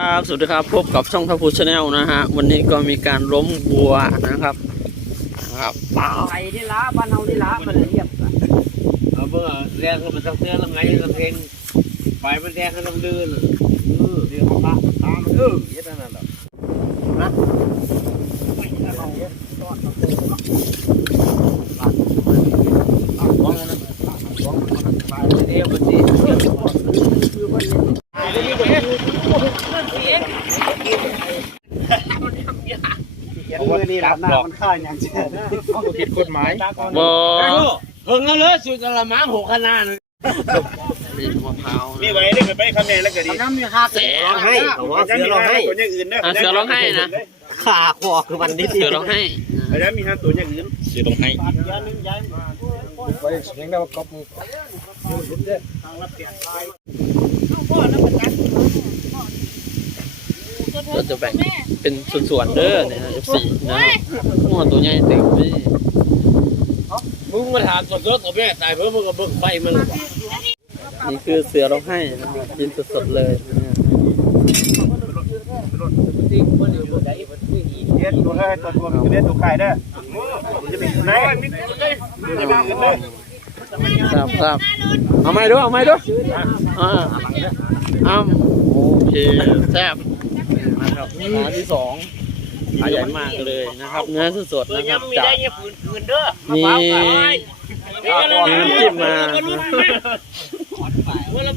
ครับสวัสดีครับพบกับช่องทัพพูชาแนลนะฮะวันนี้ก็มีการล้มวัวนะครับนะครับไปที่ล้าบ้านเฮาที่ล้ามันเรียบเอาเมื่อแรงก็มันต้องเตือนลำไงลำเพลงไฟมันแดงก็ต้องลื่นเออเดี๋ยวปะตามเออยัดนั่นแหละเดี๋ยวมันสิ มือนี่รับหน้ามันค่าอย่างเช่นผิดกฎหมายบอเพิ่งเอาเลยสุดกระมังหกขนาดมีมะพร้าวมีไว้ได้กันไปคำแนนแล้วก็ดีน้ำมีค่าเสียร้องให้เขาว่ายังเสือมีร้องห้าให้ตัวอย่างอื่นนะอะเสือร้องไห้นะขาคอคือวันนี้เสือร้องไห้อาจารย์มีห้าตัวอย่างอื่นเสือร้องให้เราจะแบ่งเป็นส่วนๆเด้อเนี่ยนะสี่นะครับหัวตัวใหญ่เต็มที่มึงมาถามสดๆกับแม่ตายเพิ่มมึงก็เบิ่งไฟมันนี่คือเสือร้องไห้นะครับกินสดๆเลยนะฮะเลี้ยงตัวให้ตัวตัวมันจะเลี้ยงตัวไข่ได้จะเป็นไหนจะเป็นอื่นเลยครับครับเอาไม่ด้วยเอาไม่ด้วยอ่าอ้ำโอเคแซ่บ นะครับร้านที่สองใหญ่มากเลยนะครับ เนื้อสดๆนะครับจากคืนเด้อมีมีน้ำจิ้มมา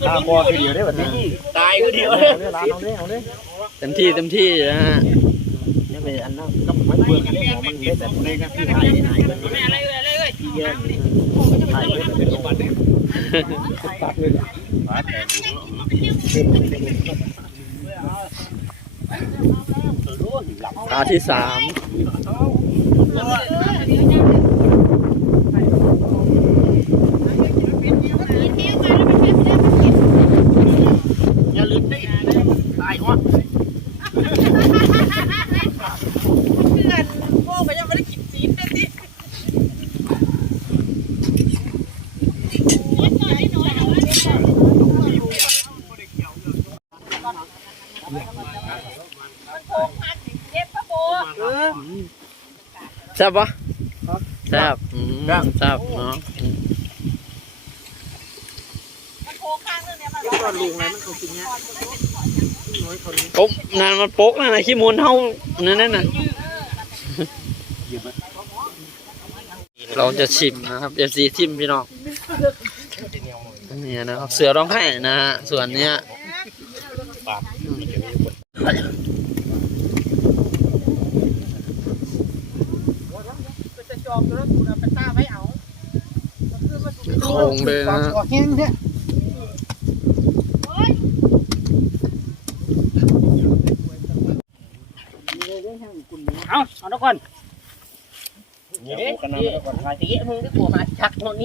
ตาคอคือเดียวได้แบบนี้ตายก็เดียวเต็มที่เต็มที่นะฮะนี่เป็นอันนั้นก็ไม่เบื่อกันเลยมันเล็กแต่เล็กนะที่ไทยไทยมันเยอะไทยเลยเป็นโรงพยาบาลตัดเลย ตาที่สามย่าลืมดิตายหัว แซ่บปะแซ่บอืมแซ่บเนาะอืมโป๊กนั่นมันโป๊กนั่นนะขี้มูลเท่านั่นนั่นน่ะเราจะชิมนะครับเอฟซีทิมพี่น้องนี่นะครับ เสือร้องไห้นะฮะส่วนเนี้ย โคงเลยนะฮะเฮงเนี่ยเอาเอาทุกคนเนี่ยกันนะก่อนมาตีมึงได้กลัวมาชักโน่น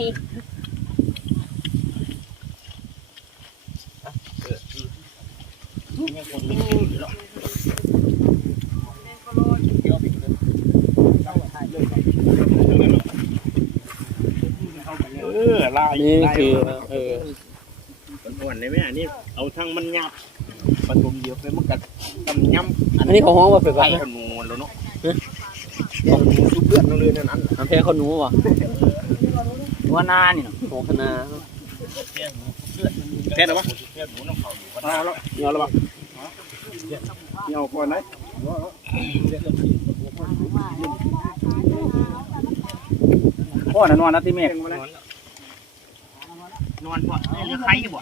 เออลายนี่คือเออมันอ่อนได้ไหมอันนี้เอาทั้งมันยับผสมเดียวไปมันกันตำยำอันนี้เขาห้องว่าเป็นไข่ไงขนูแล้วเนาะของซุปเลือดนั่นเลยนั่นน้ำแพ้ข้าวหนูวะหัวนานี่โหคณะแค่ไหนวะเอาแล้วเอาแล้วปะเอาก่อนไหน พ่อน่ะนอนนะที่เมฆนอนบ่เรือใครบ่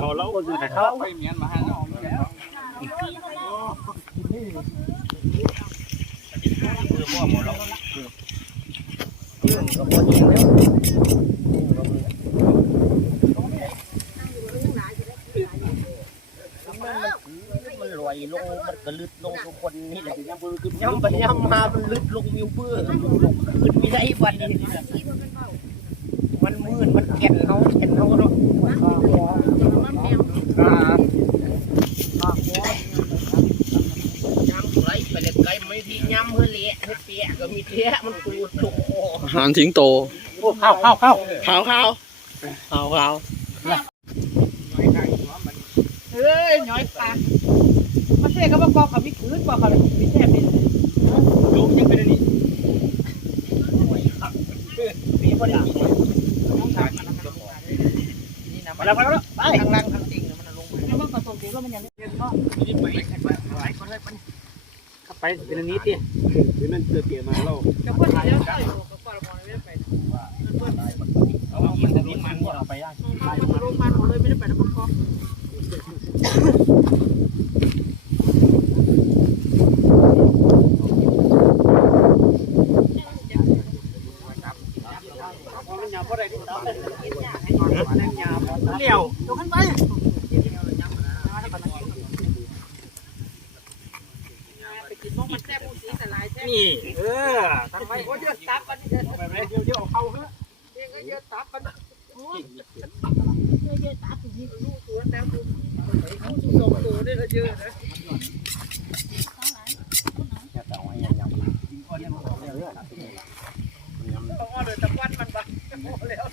เราเล่าก็คือเขาไปเมียนมาให้เรามันลอยลง มันลึดลงทุกคนนี่แหละย่ำไปย่ำมามันลึดลงมิวเบื่อขึ้นไม่ได้วันนี้มันมืดมันแก่นเขาแก่นเขาเนาะย่ำไรไปเลยไกลไม่ดีย่ำเพื่อเละเพื่อเปียก็มีเทียมันตูดตุกคออาหารทิ้งโตข้าเข้าเข้าข้าวข้าวข้าวข้าวเอ้ยน้อยปลา เสียก็บอกเขาม่คืนบอกเขาม่แซ่บนี่โยมยังเป็นอันนี้มีคนละมาแล้วมาแล้วไปทางล่างทางจริงมันลงมาแล้วมันก็ส่งเสียงแล้วมันยังเล่นก็ไปเป็นอันนี้ตินี่มันเจอเกียร์มาแล้วจะพูดอะไรแล้วก็ก็ปล่อยมองไม่ได้ไปเอามันจะมีมันเอาไปได้ลงมาเขาเลยไม่ได้ไปแล้วก็ เลี้ยว ไปกินมองมันแซ่บผู้สีแต่ลายแซ่บ นี่เออตั้งไว้ โอ้เยอะตับมันเยอะ ไปไหมเดี๋ยวเดี๋ยวเข้าเถอะเยอะตับมันโอ้ยเยอะตับอยู่ลูกตัวแล้วตัวสองตัวนี่ก็เยอะนะต้องเอาเลยตะวันมันบ้าแล้ว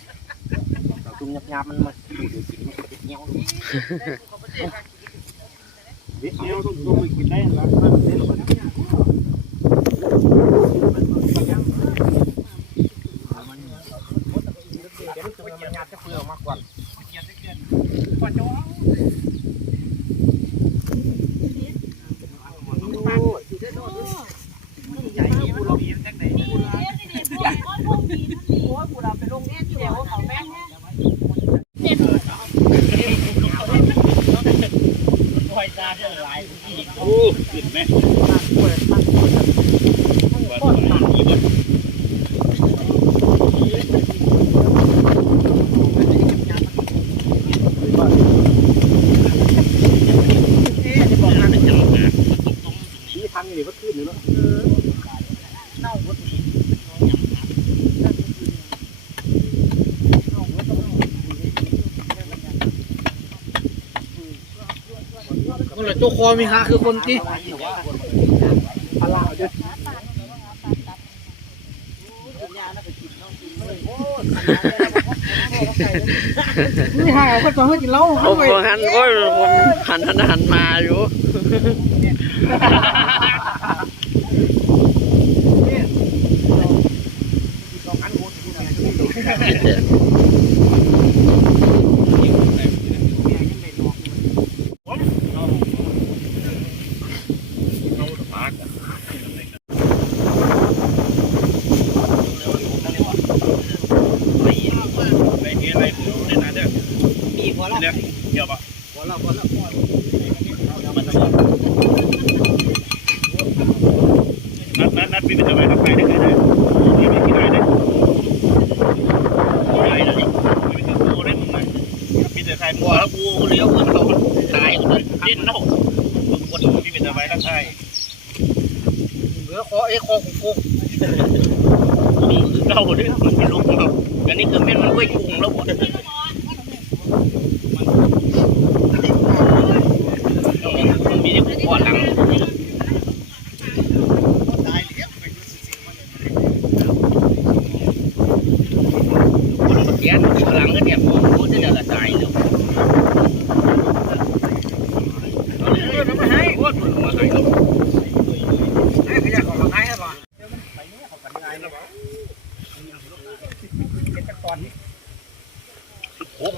จุ่มยับๆมันมาดูเดี๋ยวกินมันจะเงี้ยวด้วยเดี๋ยวต้องต้องไปกินได้แล้วมันเล่นมันมั นยัดจะเปลือกมากกว่าปอดจ้อใหญ่กูเรามีจังไหนโอ้ยกูเราไปลงแน่ที่เดียวเขาแม่งแน่ โอ้ขึ้นไหม ที่ทางนี่ก็ขึ้นอยู่เนาะ คนละ ตัวคอมีฮะคือคนที่นี่ห่างก็จะให้กินเหล้าผมผมหันโอ้ยผมหันหันหันมาอยู่ไอ้เงี้ยอะไรเดี๋ยวในนั้นเด้อ มีพอแล้ว เดี๋ยวเดี๋ยวปะพอแล้วพอแล้วนัดนัดนัดพี่ไปทำไมทักไปได้ไงได้พี่ไม่กินได้ได้ได้เลยไม่ถึงกูได้มึงไหมพี่แต่ใครมัวแล้วกูเลี้ยวคนเราตายคนดิ้นนกมึงคนพี่เป็นทำไมทักทายเหลือคอเอ้คอของกูมึงคือเก่ยมันเป็นลูกเราอันนี้คือแม่นมันไว้กุ้งแล้วหมดมันมีที่ปวดหลัง คนมาเขียนหลังก็เนี่ยผมพูดจะเดือดตายแล้วเอาเลยเอามาให้โอ้ยมันมาให้แล้ว ให้ขยะของเราให้ครับ โอ้โห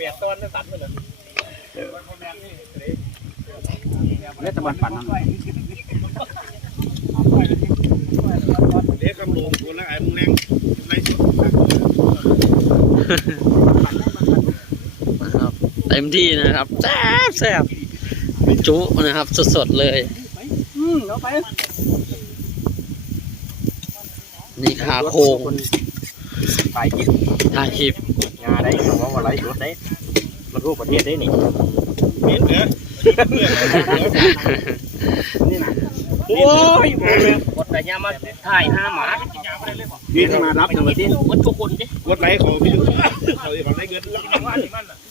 เปียกต้นนี่ตัดไปเลยเล่นตะวันปั่นนั่นเด็กกำลงคนละไอ้มึงแรงไรสุดนะครับเต็มที่นะครับแซ่บแซ่บจุนะครับ สดๆเลยอืมเอาไปนี่ขาโครงไปกินถ่ายคลิปงาได้ ของว่าไรรถได้มันรูปประเทศได้นี่เมียนเหรอโอ้ยกดแต่ยามาถ่ายห้าหมาเมียนมารับไปทำไมดิวัดทุกคนดิวัดไรเขาพี่ดูเขาจะทำได้เงินแล้ว